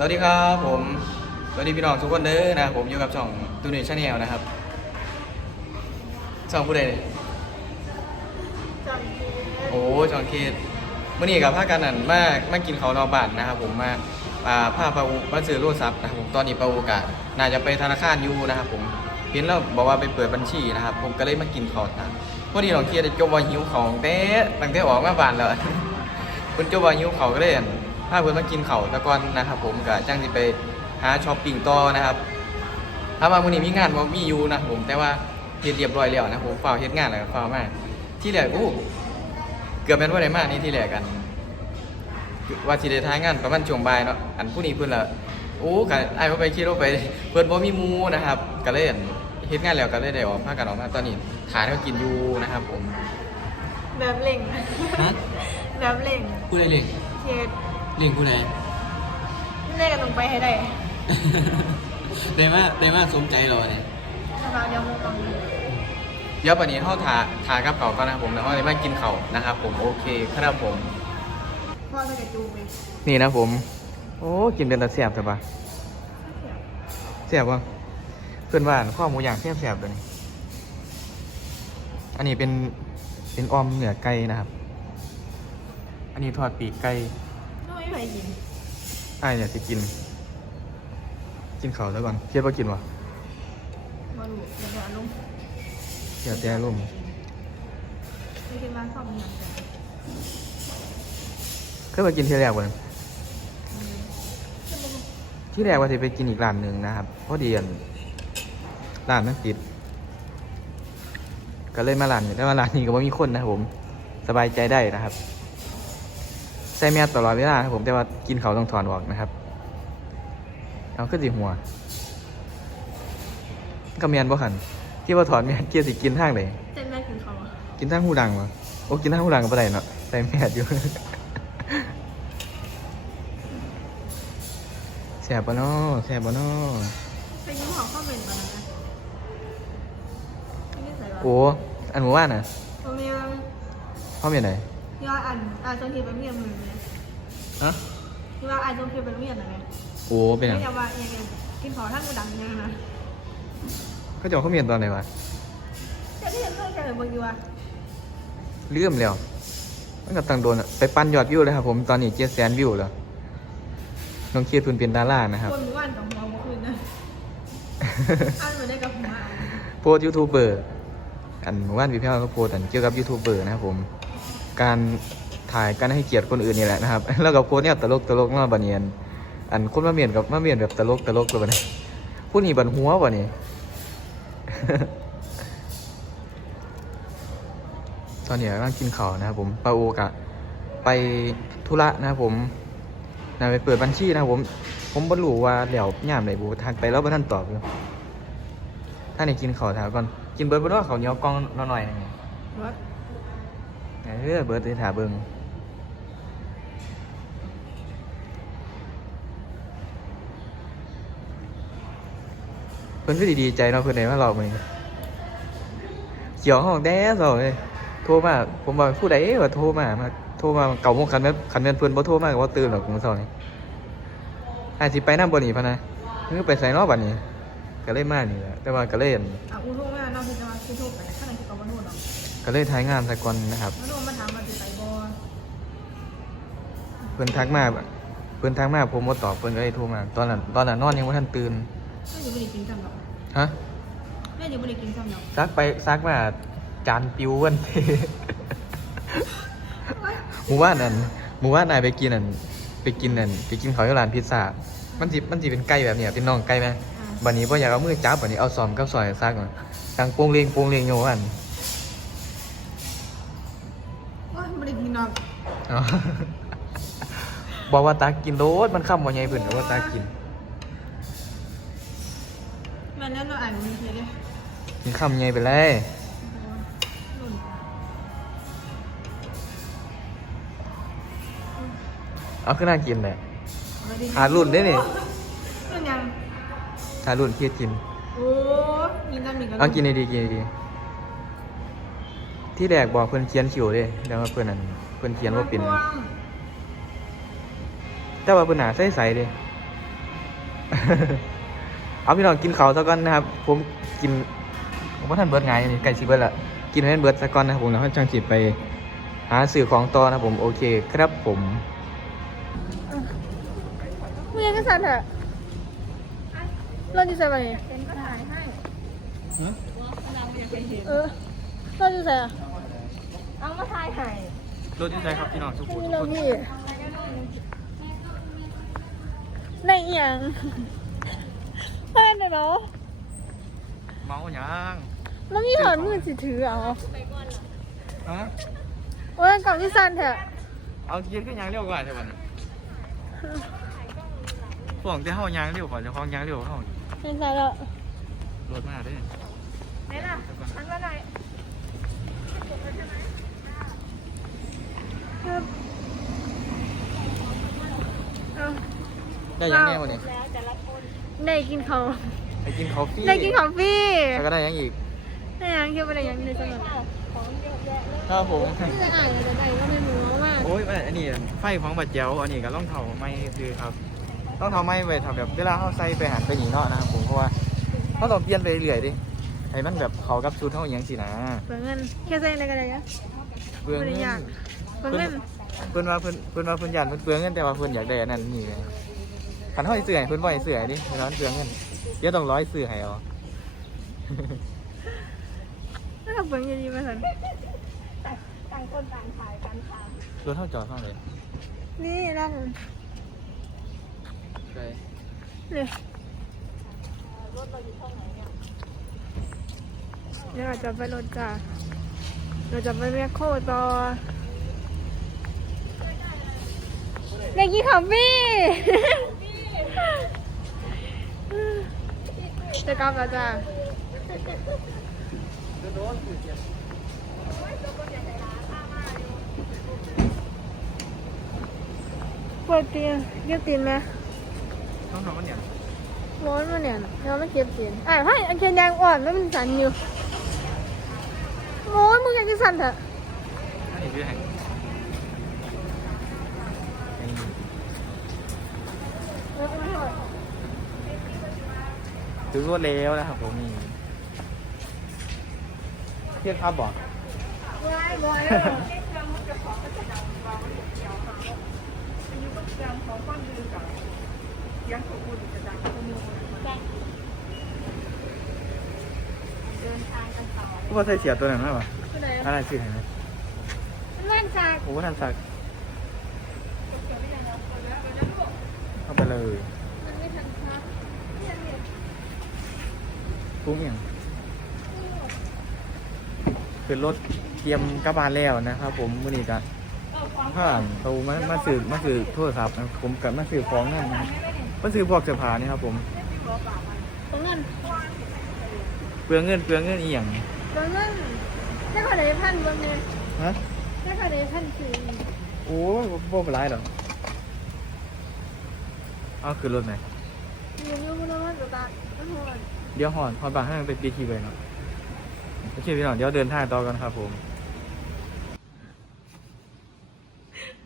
สวัสดีครับผมสวัสดีพี่น้องทุกคนเด้อนะครับผมอยู่กับช่องตูนิชแนลนะครับช่องผู้ใดเนี่ยจำคือโอ้ช่องเคสเมื่อนี้กับพากันนั่นมามากินเขาวนอกบ้านนะครับ ผมมาอ่าผ้าปลาอูมาซื้อโลซับนะครับผมตอนนี้ปลาอูกะน่าจะไปธนาคารอยู่นะครับ ผมเห็นแล้วบอกว่าไปเปิดบัญชีนะครับ ผมก็เลยมากินเขาวตามพอดีน้องเคสได้จบว่าหิวของแต่ตั้งแต่ออกมาบ้านแล้วคุณจบว่าหิวเขาวก็เลยอั่น พาเพื่อนมากินเขาวแตะก่อนนะครับผมกะจ้างที่ไปหาช้อปปิ้งต่อนะครับถ้ามามื้อนี้มีงานบ่มีอยู่นะผมแต่ว่าเฮ็ดเรียบร้อยแล้วนะผมฝ้าวเฮ็ดงานแล้วก็ฝ้าวมาที่แรกโอ้เกือบแม่นว่าได้มานี่ที่แรกกัน ว่าสิได้ทายงานประมาณช่วงบ่ายเนาะอันผู้นี้เพิ่นละโอ้ก็อ้ายบ่ไปขี่รถไปเพิ่นบ่มีหมู่นะครับก็เลยอั่นเฮ็ดงานแล้วก็เลยได้ออกพากันออกมาตอนนี้ทานเขากินอยู่นะครับผมแบบเล่งฮะแบบเล่งผู้ใดเล่งเคส เล่งผู้ใดเล่นกันลงไปให้ได้ได้มาได้มาสมใจเหรอเนี่ยสบายเดียวมุกฟังเดี๋ยววันนี้เฮาทาทากับเขาวก่อนนะครับผมแล้วเฮาจะมากินข้าวนะครับผมโอเคครับผม พ่อจะกระจูงไปนี่นะผม โอ้กินเป็นตาแซ่บใช่ปะแซ่บวะเพื่อนบ้านข้อหมูย่างแซ่บแซ่บๆเลยนี่อันนี้เป็นเป็นออมเหนือไก่นะครับ อันนี้ทอดปีกไก่น้อย ไปกินอ้ายเนี่ยสิกิน กินข้าวแล้วก่อนเทียบว่ากินวะมาดูเดี๋ยวจะลงเดี๋ยวแต่ร่มไม่กินร้านข้าวมันหนักแต่เคยมากินที่แรกวันที่แรกว่าจะไปกินอีกร้านหนึ่งนะครับเพราะเดียนร้านมันปิด ก็เลยมาร้านนี้แล้วมาร้านนี้ก็บ่มีคนนะครับผม สบายใจได้นะครับ ใส่แมสตลอดเวลาครับผมแต่ว่ากินเขาวต้องถอนออกนะครับ เอาขึ้นสิหัวก็เมียนบ่ขันที่ว่าถอนแมสเกียร์สิกินทางไหนเส้นแม่กินเขาอะกินทางหูดังวะโอ้กินทางหูดังก็บ่ได้เนาะใส่แมสอยู่แสบปะเนาะแสบปะเนาะไปยิ้มหอมข้าวเป็นตอนนั้นนะไม่ได้ใส่ว่าโอ้อันหมู่บ้านน่ะตรงนี้พ่อเมียไหน ยอดอันอ่านจนทีเป็นเมียมือไหมฮะที่ว่าอ่านจนทีเป็นเมียไหมโอ้เป็นหยังไม่อยากว่าอย่างไงกินขอท่านกูดังยังนะเขาจะเอาเขาเมียนตอนไหนวะแต่ที่ยังเคยเจอบางทีว่าเลื่อมแล้วมันก็ตั้งโดนอะไปปั้นยอดวิวเลยครับผมตอนนี้เจ็ดแสนวิวแล้วน้องเคียดเพิ่นเป็นดารานะครับ คนหมู่บ้านกับหัวเมื่อคืนนะอ่านมาได้กับหัวอ่านโพสต์ยูทูบเบอร์อันเมื่อว่านพี่แพ้วก็โพสต์อันเกี่ยวกับยูทูบเบอร์นะครับผม การถ่ายการให้เกียรติคนอื่นนี่แหละนะครับ แล้วก็โพสต์เนี่ยตลกตลกมาบันเนียนอันคนมาเมียนกับมาเมียนแบบตลกตลกเลยบันี้ผู้นี้บันหัวบัดนี้ตอนนี้กำลังกินข้าวนะครับผมปาโอกะไปธุระนะครับผมนะไปเปิดบัญชีนะครับผม ผมบ่รู้ว่าเดี๋ยวย่ามไหนบูทักไปแล้วบ่ท่านตอบอยู่ท่านนี่กินข้าวถามก่อน กินเบิร์ดบ่เนาะข้าวเหนียวกล่องน้อยๆนี่ว่า เออเบิร์ดสิถาเบิ่งเพิ่นก็ดีๆใจเนาะเพิ่นได้มาหลอกมื้อนี้เขียวห้องแด้ซอเลยโทรมาผมว่าผู้ใดว่าโทรมามาโทรมาเก่าโมงคันแม่นคันแม่นเพิ่นบ่โทรมาก็บ่ตื่นหรอกมื้อเช้านี้อาจสิไปนำบ่นี่พะนะคือไปไสเนาะบัดนี้ก็เลยมานี่แหละแต่ว่าก็เลยอั่น อะอูโทรมาน้องพี่จะมาคือโทรไปข้างในคือกับวันโน่นหรอก็เลยถ่ายงานซะก่อนนะครับวันโน่ พิ่นทักมาเพิ่นทักมาผมบ่ตอบเพิ่นก็เลยโทรมา ตอนนั้นตอนนั้นนอนยังบ่ทันตื่นแม่อยู่ไม่ได้กินจำหรอกฮะแม่อยู่ไม่ได้กินจำหรอกซักไปซักมาจานปิวเพิ่นหมู่บ้านนั่นหมู่บ้านนายไปกินนั่นไปกินนั่นไปกินข้าวที่ร้านพิซซ่ามันสิมันสิเป็นไก่แบบเนี้ยเป็นน่องไก่ไหมบัดนี้บ่อยากเอามือจับบัดนี้เอาซอมกับซอยซักมาดังโป่งเลงโป่งเลงโยอันว่าไม่ได้กินหรอกอ๋อ บอกว่าตากินโลดมันค่ำบ่ใหญ่เพิ่นก็ว่าตากินแม่นั่นเราอ่านมันเฉยเลยกินค่ำใหญ่ไปเลยนุ่นเอาขึ้นน่ากินแหละไม่ได้หารุ่นได้นี่รุ่นยังถ้ารุ่นเครียดกินโอ้ยิงกันมีกันเอากินดีๆกินดีๆที่แรกบอกเพิ่นเขียนคิวเด้แล้วว่าเพิ่นนั่นเพิ่นเขียนว่าเป็น แต่ว่าเพิ่นหนาใสๆเด้ เอาพี่น้องกินข้าวซะก่อนนะครับ ผมกิน ผมว่าท่านเบิร์ดไงนี่ไก่ชิเบิร์ดละกินให้ท่านเบิร์ดซะก่อนนะครับผมแล้วท่านจังจิไปหาสื่อของต่อนะครับผมโอเคครับผมมึงยังก็สั่นเถอะเราจะใส่ไปเป็นขายให้ฮะเออเราจะใส่อะเอามาทายให้รถที่ใช้ครับพี่น้องทุกคน นี่เราพี่ ในเอียงเพื่อนเนาะเมาหยังแล้วมีหอนมือสิถือเอาฮะโอ้ยกล่องที่สั่นเถอะเอาเย็นขึ้นยางเร็วกว่าใช่ป่ะพวกที่เฮายางเร็วกว่าเจะคล้าของยางเร็วกว่าเฮาเป็นใส่แล้วรถมาเด้อไหนล่ะทันมาหน่อยครับเอา ได้ยังแน่วันนี้ได้กินเขาวไปกินข้าวฟรีได้กินของฟรีแล้วก็ได้ยังอีกได้ยังเกี่ยวกับอะไรยังในจังหวัดครับผมที่จะอ่านอะไรก็ไม่รู้มากโอ้ยอันนี้ไฟของบัดเจียวอันนี้ก็ต้องเถาไม้คือครับ ต้องเถาไม้ไว้ทำแบบเวลาเขาใส่ไปหันไปหนีเนาะนะครับผมเพราะว่าเขาต้องเปลี่ยนไปเรื่อยๆดิให้มันแบบเขากับชุดเท่าอย่างสินะเปิดเงินแค่ใส่อะไรกันเลยอะเปลืองไม่ได้เงิยากนเปิดเงินเพิ่นว่าเพิ่นเพิ่นว่าเพิ่นยันเพิ่นเปลืองเงินแต่ว่าเพิ่นอยากได้อันนั้นนี่ไง ขันห้อยเสื่อให้เพิ่นบ่ให้เสื่อดิเวลามันเปลืองเงินเดี๋ยวต้องร้อยเสื่อให้เอาน่าจะเปิดเงินดีมาสันรถเท่าจอดเท่าไหร่นี่นั่งไปเลยเดี๋ยวเราจะไปรถจ้าเราจะไปแมคโครต่อได้กินของฟรี จะกลับแล้วจ้าปวดตีนเก็บตีนไหมต้องทำมันเนี่ยร้อนมาเนี่ยเราไม่เก็บตีนอะให้อันเชียนแดงอ่อนแล้วมันสั่นอยู่โอ้ยมึงอยากจะสั่นเถอะอันนี้คือแห่ง ถือรวดเร็วนะครับผมนี่เทียบครับบอกว้ายบอยกูว่าใส่เสียตัวนั้นไหมวะคือไหนอะไรสิเห็นไหมมันว่านจากโอ้ทันสักเข้าไปเลย มันไม่ทันครับ กุ้งอย่างคือรถเตรียมกลับบ้านแล้วนะครับ ผมมื่อนี้กันผ่านเขามามาสื่อมาสื่อโทรศัพท์นะครับผมกับมาสื่อของนั่นนะครับมาสื่อพวกเสื้อผ้านี่ครับ ผมตรงนั้นเปลืองเงินเปลืองเงินอีหยังตรงนั้นแค่ขอได้พันบางเนี่ยฮะแค่ขอได้พันคือโอ้ยบ่เป็นไรหรอกเอาคือรถไหนอยู่อยู่บนรถกระบะก็หอน เดี๋ยวหอนหอนบางห้างเป็นปีทีไปเนาะโอเคพี่น้องเดี๋ยวเดินทางต่อกันครับผม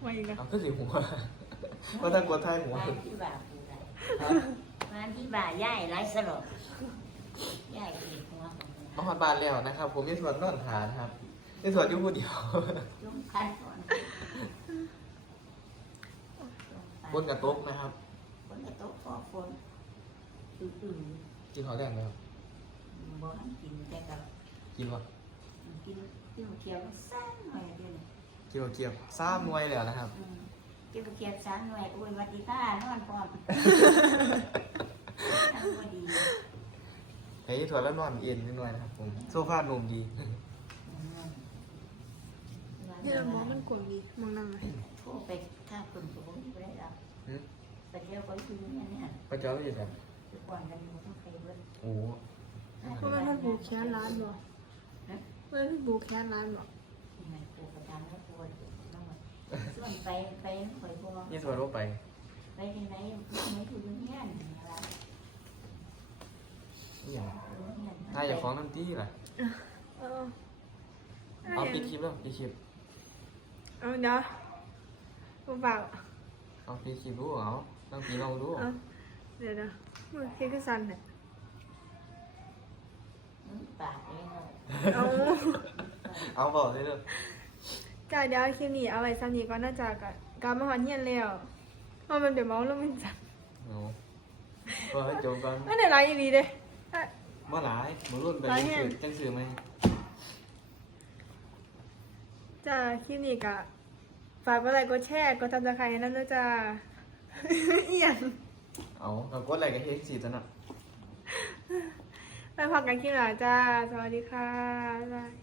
มาอีกแล้วเอาก็สิหัวว่าถ้ากดไทยหัว มาที่บ่าปูได้มาที่บ่าย่ายไร้สลดย่ายอีกหัวของมันมาหอดบ้านแล้วนะครับ ผมมีส่วนนอนหานะครับมีส่วนอยู่ผู้เดียวลุงพันก่อนบนกระตกนะครับฝนกระตกฟอฝนอือ กินหอยแดงไหมครับๆบ่ทันกินแต่กับกินวะกินกินเคียวสั้นหน่อยเดียวนี่เกี่ยวเกี่ยวซ้ามวยเลยนะครับอืมกินเคียวสั้นหน่อยอุ้ยวัดดีค่ะนอนพร้อมทำบ่ดีเฮ้ยถั่วแล้วนอนเอ็นนิดหน่อยนะครับผมโซฟานุ่มดีเดี๋ยวมองมันกลมดีมองนั่งไหมโทรไปถ้าคนก็บ่มีบ่ได้ดอกหืมไปเที่ยวก็คือเนี่ยเนี่ยไปเจออยู่ครับทุกวันกันอยู่ต้องไปเบิ่ง โอ้เพราะว่าท่านผูกแขนร้านบ่เพื่อนผูกแขนร้านบ่ที่ไหนปูประจำแล้วปวดน้องส่วนไปไปข่อยบัวนี่ส่วนรถไปไปที่ไหนไม่ถูกเงี้ยนอะไรนี่อย่างถ้าอยากฟ้องน้ำตี้ล่ะเออเอาปิดคลิปแล้วปิดคลิปเอาเดี๋ยวกูเปล่าเอาปิดคลิปดูเอาต้องปีลองดูเอาเดี๋ยวนะมือเค้กคือสั่นเนี่ยอืม ปากเองเลยเอาเอาบอกเลยเด้อจ้าเดี๋ยวคลิปนี้เอาไว้ซ้ำนี้ก่อนน่าจะกะกลับมาหอนเฮียนแล้วเพราะมันเดี๋ยวเมาแล้วมันจับเอาก็ให้จบก่อนไม่ได้ไรอีหลีเด้อะบ่หลายบ่รุ่นไปหลายจังแฮงสื่อจังสื่อไหมจ้าคลิปนี้กะฝากกดไลค์กดแชร์กดติดตามนั่นด้วยจ้าอีหยังเอาก็กดไลค์กับเฮ็ดสิตัวน่ะ ไปพักกันคลิปหน้าจ้า สวัสดีค่ะบ๊ายบาย